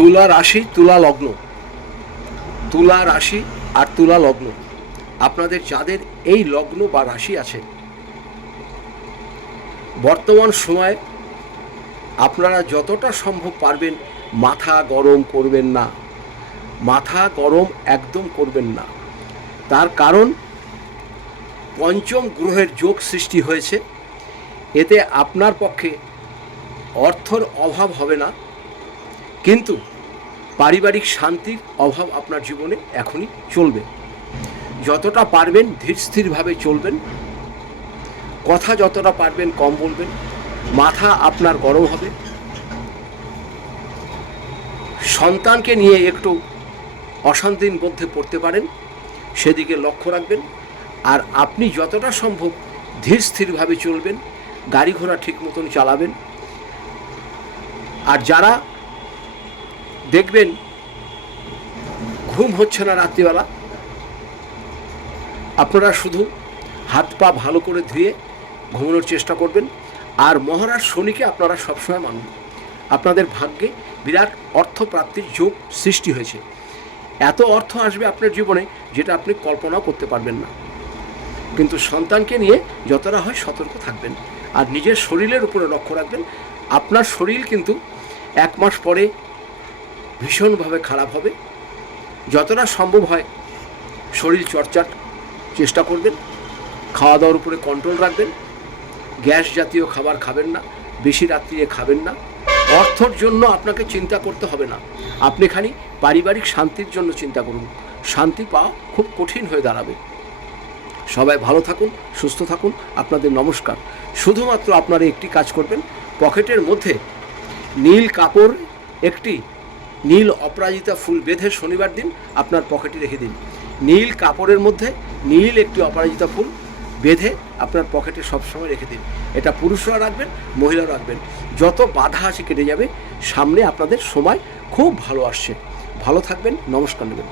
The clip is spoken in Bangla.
তুলা রাশি, তুলা লগ্ন, তুলা রাশি আর তুলা লগ্ন, আপনাদের যাদের এই লগ্ন বা রাশি আছে, বর্তমান সময়ে আপনারা যতটা সম্ভব পারবেন মাথা গরম করবেন না, মাথা গরম একদম করবেন না। তার কারণ পঞ্চম গ্রহের যোগ সৃষ্টি হয়েছে, এতে আপনার পক্ষে অর্থর অভাব হবে না, কিন্তু পারিবারিক শান্তির অভাব আপনার জীবনে এখনই চলবে। যতটা পারবেন ধীর স্থিরভাবে চলবেন, কথা যতটা পারবেন কম বলবেন, মাথা আপনার গরম হবে, সন্তানকে নিয়ে একটু অশান্তির মধ্যে পড়তে পারেন, সেদিকে লক্ষ্য রাখবেন। আর আপনি যতটা সম্ভব ধীর স্থিরভাবে চলবেন, গাড়ি ঘোড়া ঠিক মতন চালাবেন। আর যারা দেখবেন ঘুম হচ্ছে না রাত্রিবেলা, আপনারা শুধু হাত পা ভালো করে ধুয়ে ঘুমানোর চেষ্টা করবেন। আর মহারাজ শনিকে আপনারা সবসময় মানুন। আপনাদের ভাগ্যে বিরাট অর্থপ্রাপ্তির যোগ সৃষ্টি হয়েছে। এত অর্থ আসবে আপনার জীবনে যেটা আপনি কল্পনাও করতে পারবেন না। কিন্তু সন্তানকে নিয়ে যতটা হয় সতর্ক থাকবেন, আর নিজের শরীরের উপরে লক্ষ্য রাখবেন। আপনার শরীর কিন্তু 1 মাস পরে ভীষণভাবে খারাপ হবে। যতটা সম্ভব হয় শরীর চর্চার চেষ্টা করবেন, খাওয়া দাওয়ার উপরে কন্ট্রোল রাখবেন, গ্যাস জাতীয় খাবার খাবেন না, বেশি রাত্রিরে খাবেন না। অর্থর জন্য আপনাকে চিন্তা করতে হবে না, আপনি খালি পারিবারিক শান্তির জন্য চিন্তা করুন। শান্তি পাওয়া খুব কঠিন হয়ে দাঁড়াবে। সবাই ভালো থাকুন, সুস্থ থাকুন। আপনাদের নমস্কার। শুধুমাত্র আপনারা একটি কাজ করবেন, পকেটের মধ্যে নীল কাপড় একটি, নীল অপরাজিতা ফুল বেঁধে শনিবার দিন আপনার পকেটে রেখে দিন। নীল কাপড়ের মধ্যে নীল একটি অপরাজিতা ফুল বেঁধে আপনার পকেটে সবসময় রেখে দিন। এটা পুরুষরা রাখবেন, মহিলারা রাখবেন। যত বাধা আছে কেটে যাবে। সামনে আপনাদের সময় খুব ভালো আসছে। ভালো থাকবেন, নমস্কার নেবেন।